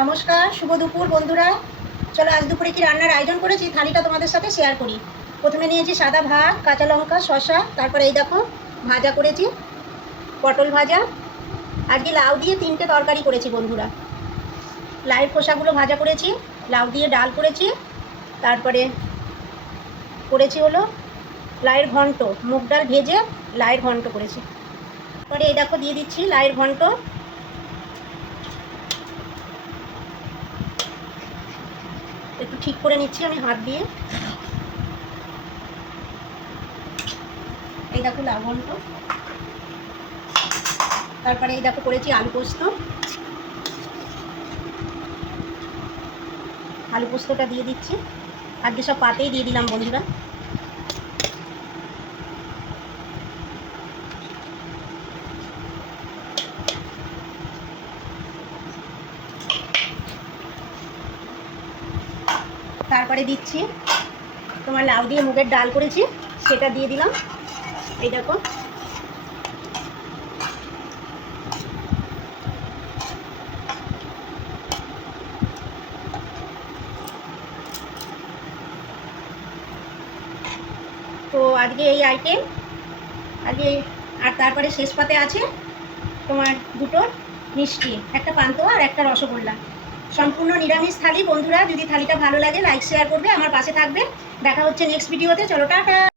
নমস্কার, শুভ দুপুর বন্ধুরা। চলো আজ দুপুরে কি রান্নার আয়োজন করেছি থালিটা তোমাদের সাথে শেয়ার করি। প্রথমে নিয়েছি সাদা ভাত, কাঁচা লঙ্কা, শসা, তারপরে এই দেখো ভাজা করেছি, পটল ভাজা। আজকে লাউ দিয়ে 3টে তরকারি করেছি বন্ধুরা। লাউয়ের খোসাগুলো ভাজা করেছি, লাউ দিয়ে ডাল করেছি, তারপরে করেছি হলো লাউয়ের ঘন্ট, মুগ ডাল ভেজে লাউয়ের ঘন্ট করেছি। তারপরে এই দেখো দিয়ে দিচ্ছি লাউয়ের ঘন্ট। একটু ঠিক করে নিচ্ছি আমি হাত দিয়ে। এই দেখো লাউ ঘন্ট। তারপরে এই দেখো করেছি আলু পোস্ত। আলু পোস্তটা দিয়ে দিচ্ছি, আজকে সব পাতেই দিয়ে দিলাম বন্ধুরা। তারপরে দিচ্ছি তোমার লাউ দিয়ে মুগের ডাল করেছি, সেটা দিয়ে দিলাম। এই দেখো তো আজকে এই আইটেম আজকে। আর তারপরে শেষ পাতে আছে তোমার দুটো মিষ্টি, একটা পান্তুয়া আর একটা রসগোল্লা। সম্পূর্ণ নিরামিষ থালি বন্ধুরা। যদি থালিটা ভালো লাগে লাইক শেয়ার করবে, আমার পাশে থাকবে। দেখা হচ্ছে নেক্সট ভিডিওতে। চলো টাটা।